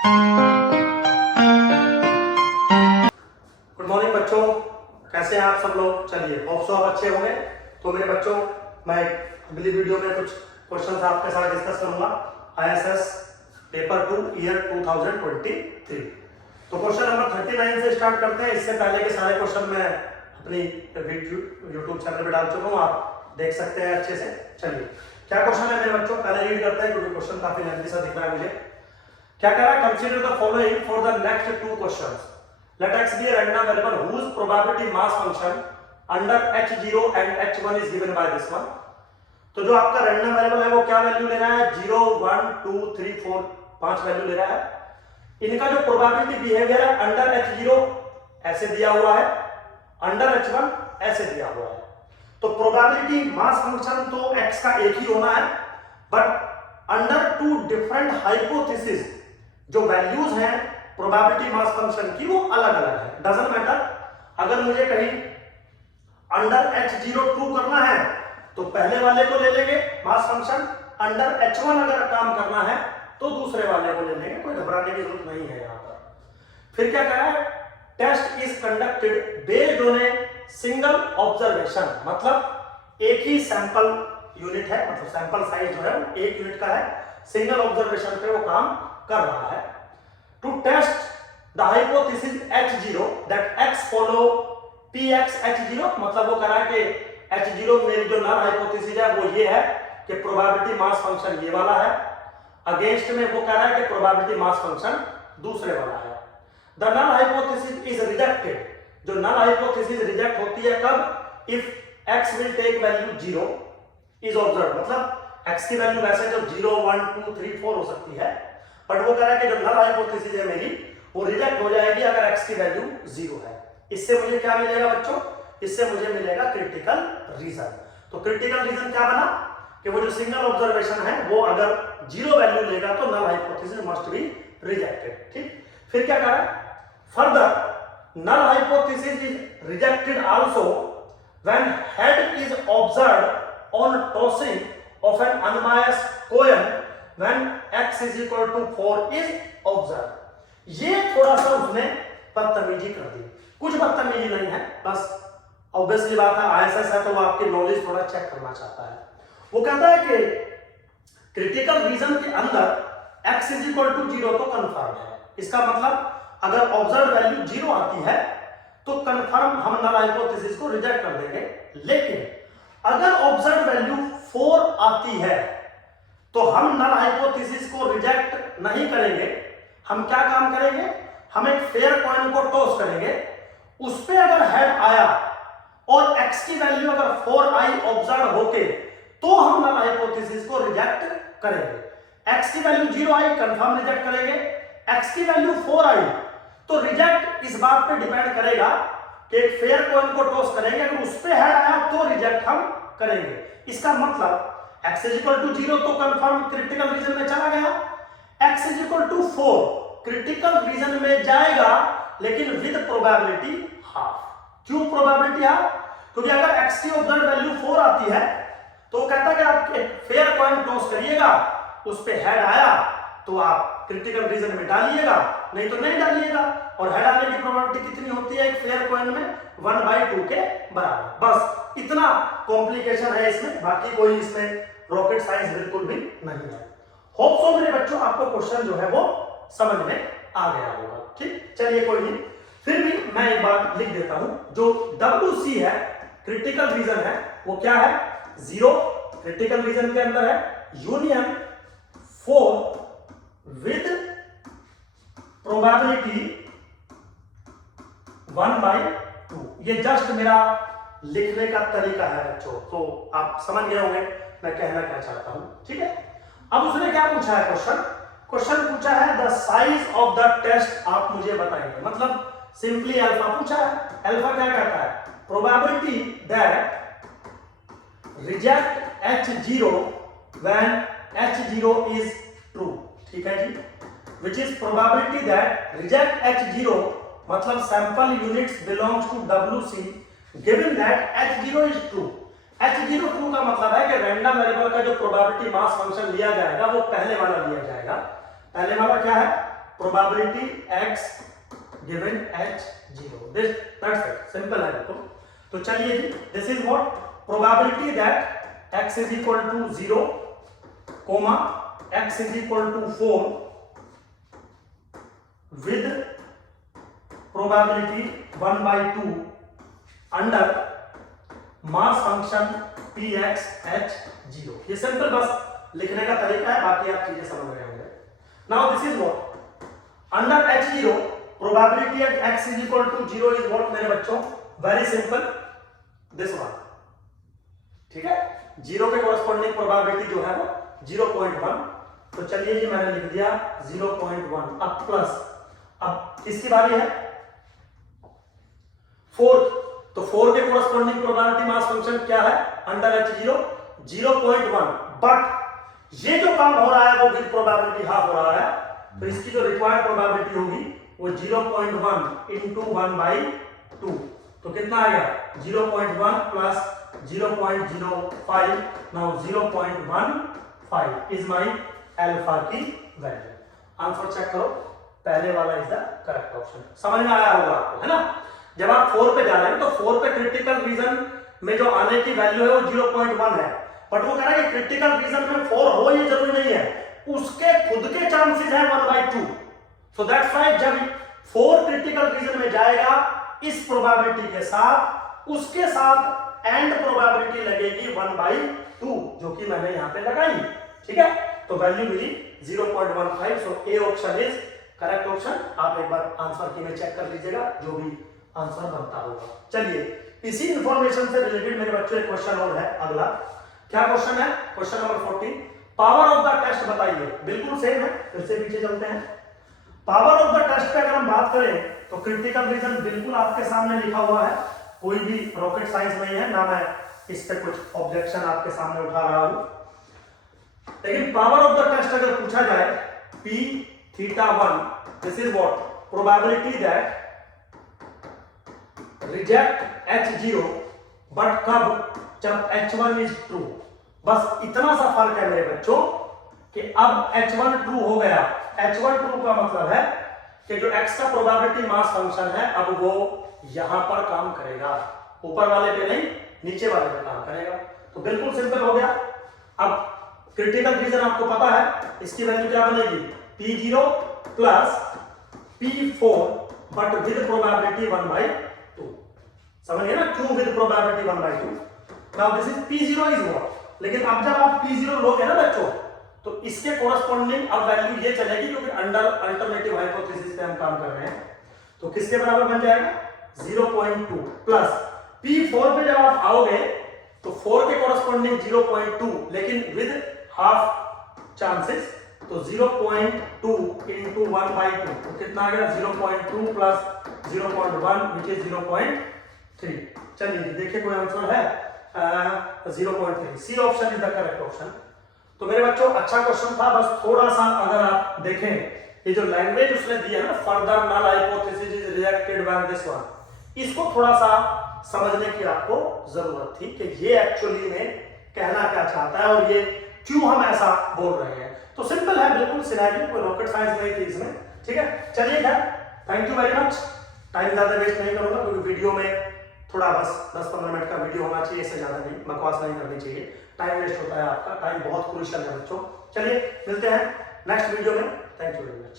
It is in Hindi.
गुड मॉर्निंग बच्चों, कैसे हैं आप सब लोग। चलिए होप सो आप अच्छे होंगे। तो मेरे बच्चों, मैं अगली वीडियो में कुछ क्वेश्चन आपके साथ डिस्कस करूंगा ISS पेपर 2 ईयर 2023। तो क्वेश्चन नंबर 39 से स्टार्ट करते हैं। इससे पहले के सारे क्वेश्चन मैं अपनी यूट्यूब चैनल पे डाल चुका हूँ, आप देख सकते हैं अच्छे से। चलिए क्या क्वेश्चन है मेरे बच्चों, पहले रीड करते हैं क्योंकि क्वेश्चन काफी लेंथी सा दिख रहा है मुझे। क्या कह रहा है, consider the following for the next two questions. Let x be a random variable whose probability mass function under h0 and h1 is given by this one। तो जो आपका रैंडम वेरिएबल है वो क्या वैल्यू ले रहा है, 0 1 2 3 4 5 वैल्यू ले रहा है। इनका जो प्रोबेबिलिटी बिहेवियर है, अंडर h0 ऐसे दिया हुआ है, अंडर h1 ऐसे दिया हुआ है। तो प्रोबेबिलिटी मास फंक्शन तो x का एक ही होना है, but under to different hypothesis जो वैल्यूज हैं प्रोबेबिलिटी मास फंक्शन की वो अलग अलग है। डजंट मैटर, अगर मुझे कहीं अंडर h0 ट्रू करना है तो पहले वाले को ले लेंगे मास फंक्शन, अंडर h1 अगर काम करना है तो दूसरे वाले को ले लेंगे, कोई घबराने की जरूरत नहीं है यहां पर। फिर क्या कहा है, test is conducted based on a single observation, मतलब एक ही सैंपल यूनिट है, मतलब सैंपल साइज जो है वो एक यूनिट का है, सिंगल ऑब्जर्वेशन पे वो काम कर रहा है। To test the hypothesis h0 that x follow px h0, मतलब वो कह रहा है कि h0 में जो नल हाइपोथेसिस है वो ये है कि प्रोबेबिलिटी मास फंक्शन ये वाला है, अगेंस्ट में वो कह रहा है कि प्रोबेबिलिटी मास फंक्शन दूसरे वाला है। The null hypothesis is rejected, जो नल हाइपोथेसिस रिजेक्ट होती है कब, if x will take value 0 is observed, मतलब x की वैल्यू वैसे जो 0 1 2 3 4 हो सकती है, बट वो कह रहा है कि जो नल हाइपोथेसिस है मेरी वो रिजेक्ट हो जाएगी अगर x की वैल्यू 0 है। इससे मुझे क्या मिलेगा बच्चों, इससे मुझे मिलेगा क्रिटिकल रीजन। तो क्रिटिकल रीजन क्या बना कि वो जो सिंगल ऑब्जर्वेशन है वो अगर 0 वैल्यू लेगा तो null hypothesis must be rejected. ठीक, फिर क्या कह रहा है, further null hypothesis is rejected also when head is observed on tossing of an unbiased coin when x is equal to 4 is observed। ये थोड़ा सा उसने बदतमीजी कर दी, कुछ बदतमीजी नहीं है, बस ऑब्वियसली बात है ISS है तो वो आपकी नॉलेज थोड़ा चेक करना चाहता है। वो कहता है कि क्रिटिकल रीजन के अंदर x is equal to 0 तो कंफर्म है, इसका मतलब अगर ऑब्जर्व वैल्यू 0 आती है तो कंफर्म हम नल हाइपोथेसिस को रिजेक्ट कर देंगे। लेकिन अगर ऑब्जर्व वैल्यू 4 आती है तो हम नल हाइपोथेसिस को रिजेक्ट नहीं करेंगे, हम क्या काम करेंगे, हम एक फेयर कॉइन को टॉस करेंगे, उस पे अगर हेड आया और x की वैल्यू अगर 4 आई ऑब्जर्व होके तो हम नल हाइपोथेसिस को रिजेक्ट करेंगे। x की वैल्यू 0 आई कंफर्म रिजेक्ट करेंगे, x की वैल्यू 4 आई तो रिजेक्ट इस बात पे डिपेंड करेगा कि एक फेयर कॉइन को टॉस करेंगे, अगर उस पे हेड आया तो रिजेक्ट हम करेंगे। इसका मतलब x is equal to 0 तो कंफर्म क्रिटिकल रीजन में चला गया, x is equal to 4 critical reason में जाएगा लेकिन विद प्रोबेबिलिटी हाफ। क्यों प्रोबेबिलिटी हाफ, क्योंकि अगर x की ऑब्जर्व वैल्यू 4 आती है तो वो कहता है कि आप एक फेयर कॉइन टॉस करिएगा, उस पे हेड आया तो आप क्रिटिकल रीजन में डालिएगा, नहीं तो नहीं डालिएगा। और हेड आने की प्रोबेबिलिटी कितनी होती है एक फेयर कॉइन में, 1/2 के बराबर। बस इतना कॉम्प्लिकेशन है इसमें, बाकी कोई इसमें रॉकेट साइंस बिल्कुल भी नहीं है। होप सो मेरे बच्चों आपको क्वेश्चन जो है वो समझ में आ गया होगा। ठीक, चलिए कोई नहीं, फिर भी मैं एक बात लिख देता हूं, जो WC है क्रिटिकल रीजन है वो क्या है, 0 क्रिटिकल रीजन के अंदर है, यूनियन 4 विद प्रोबेबिलिटी 1/2। ये जस्ट मेरा लिखने का तरीका है बच्चों, तो आप समझ गए होंगे मैं कहना क्या चाहता हूं। ठीक है, अब उसने क्या पूछा है, क्वेश्चन पूछा है the size of the test आप मुझे बताइए, मतलब सिंपली अल्फा पूछा है। अल्फा क्या कहता है, probability that reject h0 when h0 is true. ठीक है जी, which is probability that reject h0 मतलब sample units belongs to WC given that h0 is true. h0 true का मतलब है कि रैंडम वेरिएबल का जो प्रोबेबिलिटी मास फंक्शन लिया जाएगा वो पहले वाला लिया जाएगा। पहले वाला क्या है, probability x given h0, this that's it, simple है देखो। तो चलिए जी, this is what probability that x is equal to 0 comma x is equal to 4 with probability 1/2 under mass function px h0। ये सिंपल बस लिखने का तरीका है, बाकी आप चीजें समझ रहे होंगे। Now this is what under h0 probability at x is equal to 0 is what मेरे बच्चों, वेरी सिंपल, दिस वन, ठीक है। 0 के कॉरस्पॉन्डिंग प्रोबेबिलिटी जो है वो 0.1। तो चलिए जी मैंने लिख दिया 0.1, अब प्लस, अब किसकी बारी है, फोर्थ। तो 4 के कोरस्पॉन्डिंग प्रोबेबिलिटी मास फंक्शन क्या है, अंडर h0 0.1, बट ये जो काम हो रहा है वो विद प्रोबेबिलिटी हाफ हो रहा है, तो इसकी जो रिक्वायर्ड प्रोबेबिलिटी होगी वो 0.1 इंटू 1/2। तो कितना आ गया 0.1 plus 0.05, now 0.15 is my alpha की वैल्यू। आंसर चेक करो, पहले वाला इज द करेक्ट ऑप्शन। समझ में आया होगा आपको, है ना। जब आप 4 पे जा रहे हैं तो 4 पे क्रिटिकल रीजन में जो आने की वैल्यू है वो 0.1 है, बट वो कह रहा है कि क्रिटिकल रीजन में 4 हो ये जरूरी नहीं है, उसके खुद के चांसेस है 1/2। सो दैट्स व्हाई जब 4 क्रिटिकल रीजन में जाएगा इस प्रोबेबिलिटी के साथ, उसके साथ एंड प्रोबेबिलिटी लगेगी 1/2, जो कि मैंने यहां पे लगाई, ठीक है। तो वैल्यू मिली 0.15। So a option is correct option. आप एक बार आंसर की में चेक कर लीजिएगा जो भी आंसर बनता होगा। चलिए इसी इंफॉर्मेशन से रिलेटेड मेरे बच्चों एक क्वेश्चन और है अगला। क्या क्वेश्चन है, question number 14, power of the test बताइए। बिल्कुल सेम है, फिर से पीछे चलते हैं। पावर ऑफ द टेस्ट पे अगर हम बात करें तो क्रिटिकल रीजन बिल्कुल आपके सामने लिखा हुआ है, कोई भी रॉकेट साइंस नहीं है ना, मैं इस पे कुछ ऑब्जेक्शन आपके सामने उठा रहा हूं। लेकिन पावर ऑफ द टेस्ट अगर पूछा जाए p θ1, this is what probability that reject h0 but कब, जब h1 इज ट्रू। बस इतना सा फर्क है मेरे बच्चों कि अब h1 ट्रू हो गया। h1 ट्रू का मतलब है कि जो x का प्रोबेबिलिटी मास फंक्शन है अब वो यहां पर काम करेगा, ऊपर वाले पे नहीं, नीचे वाले पे काम करेगा। तो बिल्कुल सिंपल हो गया। अब क्रिटिकल रीजन आपको पता है, इसकी वैल्यू क्या बनेगी, p0 plus p4 but with probability 1/2। समझिए ना, क्यों with probability 1/2। Now this is p0 is what, लेकिन अब जब आप p0 लोगे ना बच्चों तो इसके कोरस्पॉन्डिंग अब वैल्यू ये चलेगी, क्योंकि अंडर अल्टरनेटिव हाइपोथेसिस पे हम काम कर रहे हैं। तो किसके बराबर बन जाएगा 0.2 प्लस p4 पे जब आप आओगे तो 4 के कोरस्पॉन्डिंग 0.2, लेकिन विद हाफ चांसेस, तो 0.2 इंटू 1/2, तो कितना आ गया 0.2 प्लस 0.1 विच इज 0.3। चलिए देखिए कोई आंसर है 0.3, C option is the correct option. तो मेरे बच्चों अच्छा क्वेश्चन था, बस थोड़ा सा अगर आप देखें ये जो लैंग्वेज उसने दी है ना, further null hypothesis is rejected by this one, इसको थोड़ा सा समझने की आपको जरूरत थी कि ये एक्चुअली में कहना क्या चाहता है और ये क्यों हम ऐसा बोल रहे हैं। तो सिंपल है बिल्कुल, सिनेरियो कोई रॉकेट साइंस नहीं थी इसमें, ठीक है। चलिए खैर, thank you very much. Time ज्यादा वेस्ट नहीं करूंगा क्योंकि वीडियो में थोड़ा बस 10-15 मिनट का वीडियो होना चाहिए, इससे ज्यादा नहीं, बकवास नहीं करनी चाहिए, टाइम वेस्ट होता है आपका, टाइम बहुत क्रूशियल है बच्चों। चलिए मिलते हैं नेक्स्ट वीडियो में, थैंक यू वेरी मच।